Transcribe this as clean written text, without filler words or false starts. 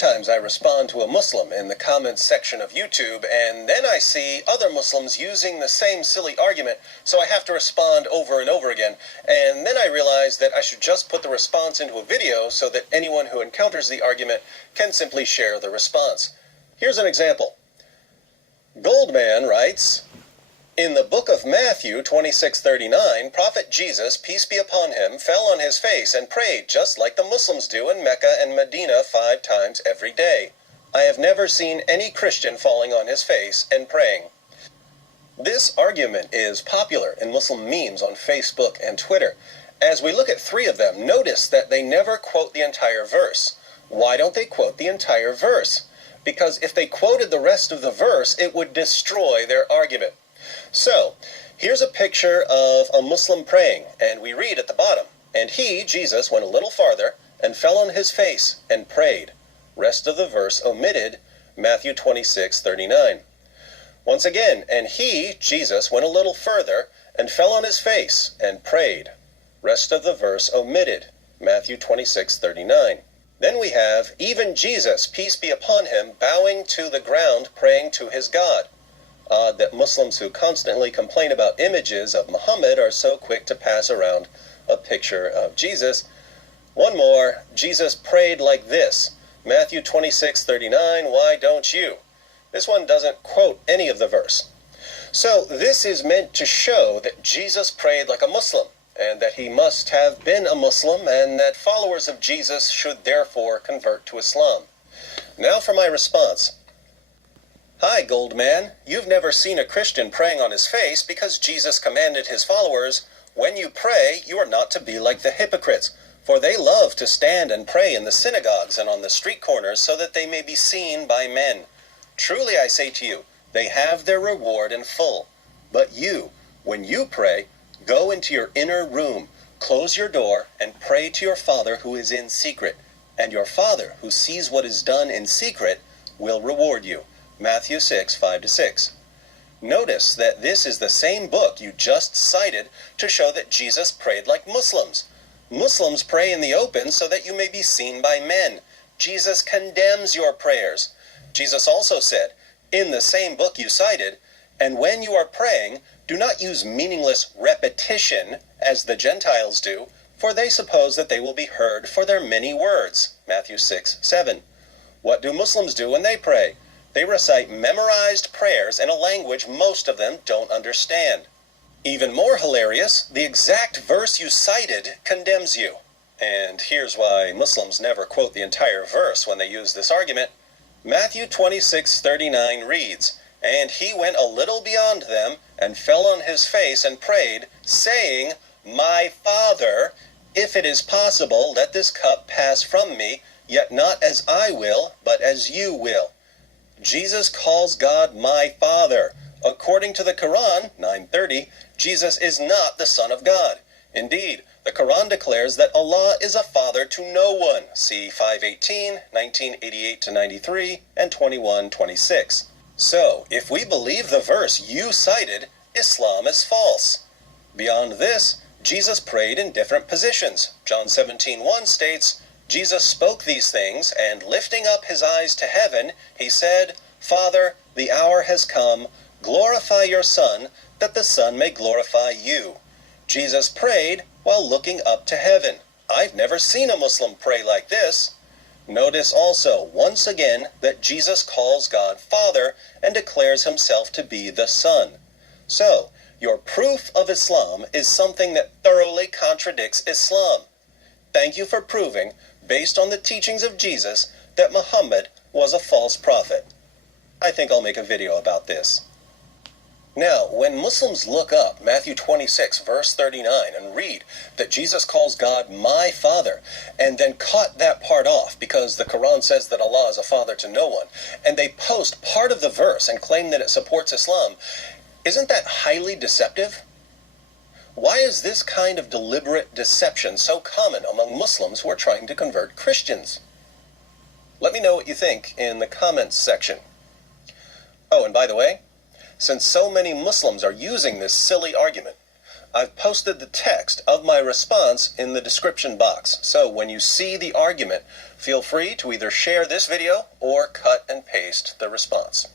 Sometimes I respond to a Muslim in the comments section of YouTube, and then I see other Muslims using the same silly argument, so I have to respond over and over again. And then I realize that I should just put the response into a video so that anyone who encounters the argument can simply share the response. Here's an example. Goldman writes, "In the book of Matthew 26:39, Prophet Jesus, peace be upon him, fell on his face and prayed just like the Muslims do in Mecca and Medina 5 times every day. I have never seen any Christian falling on his face and praying." This argument is popular in Muslim memes on Facebook and Twitter. As we look at 3 of them, notice that they never quote the entire verse. Why don't they quote the entire verse? Because if they quoted the rest of the verse, it would destroy their argument. So, here's a picture of a Muslim praying, and we read at the bottom, "And he, Jesus, went a little farther and fell on his face and prayed." Rest of the verse omitted, Matthew 26:39. Once again, "And he, Jesus, went a little further and fell on his face and prayed." Rest of the verse omitted, Matthew 26:39. Then we have, "Even Jesus, peace be upon him, bowing to the ground, praying to his God." Odd that Muslims who constantly complain about images of Muhammad are so quick to pass around a picture of Jesus. One more, "Jesus prayed like this." Matthew 26:39, "Why don't you?" This one doesn't quote any of the verse. So this is meant to show that Jesus prayed like a Muslim, and that he must have been a Muslim, and that followers of Jesus should therefore convert to Islam. Now for my response. "Hi, Goldman. You've never seen a Christian praying on his face because Jesus commanded his followers, 'When you pray, you are not to be like the hypocrites, for they love to stand and pray in the synagogues and on the street corners so that they may be seen by men. Truly I say to you, they have their reward in full. But you, when you pray, go into your inner room, close your door, and pray to your Father who is in secret, and your Father who sees what is done in secret will reward you." Matthew 6:5-6. Notice that this is the same book you just cited to show that Jesus prayed like Muslims. Muslims pray in the open so that you may be seen by men. Jesus condemns your prayers. Jesus also said, in the same book you cited, "And when you are praying, do not use meaningless repetition as the Gentiles do, for they suppose that they will be heard for their many words." Matthew 6:7. What do Muslims do when they pray? They recite memorized prayers in a language most of them don't understand. Even more hilarious, the exact verse you cited condemns you. And here's why Muslims never quote the entire verse when they use this argument. Matthew 26:39 reads, "And he went a little beyond them and fell on his face and prayed, saying, 'My Father, if it is possible, let this cup pass from me, yet not as I will, but as you will.'" Jesus calls God my Father. According to the Quran, 9:30, Jesus is not the Son of God. Indeed, the Quran declares that Allah is a father to no one. See 5:18, 1988-93, and 21:26. So, if we believe the verse you cited, Islam is false. Beyond this, Jesus prayed in different positions. John 17:1 states, "Jesus spoke these things, and lifting up his eyes to heaven, he said, 'Father, the hour has come. Glorify your Son, that the Son may glorify you.'" Jesus prayed while looking up to heaven. I've never seen a Muslim pray like this. Notice also, once again, that Jesus calls God Father and declares himself to be the Son. So, your proof of Islam is something that thoroughly contradicts Islam. Thank you for proving, based on the teachings of Jesus, that Muhammad was a false prophet. I think I'll make a video about this. Now, when Muslims look up Matthew 26, verse 39, and read that Jesus calls God my Father, and then cut that part off because the Quran says that Allah is a father to no one, and they post part of the verse and claim that it supports Islam, isn't that highly deceptive? Why is this kind of deliberate deception so common among Muslims who are trying to convert Christians? Let me know what you think in the comments section. Oh, and by the way, since so many Muslims are using this silly argument, I've posted the text of my response in the description box. So when you see the argument, feel free to either share this video or cut and paste the response.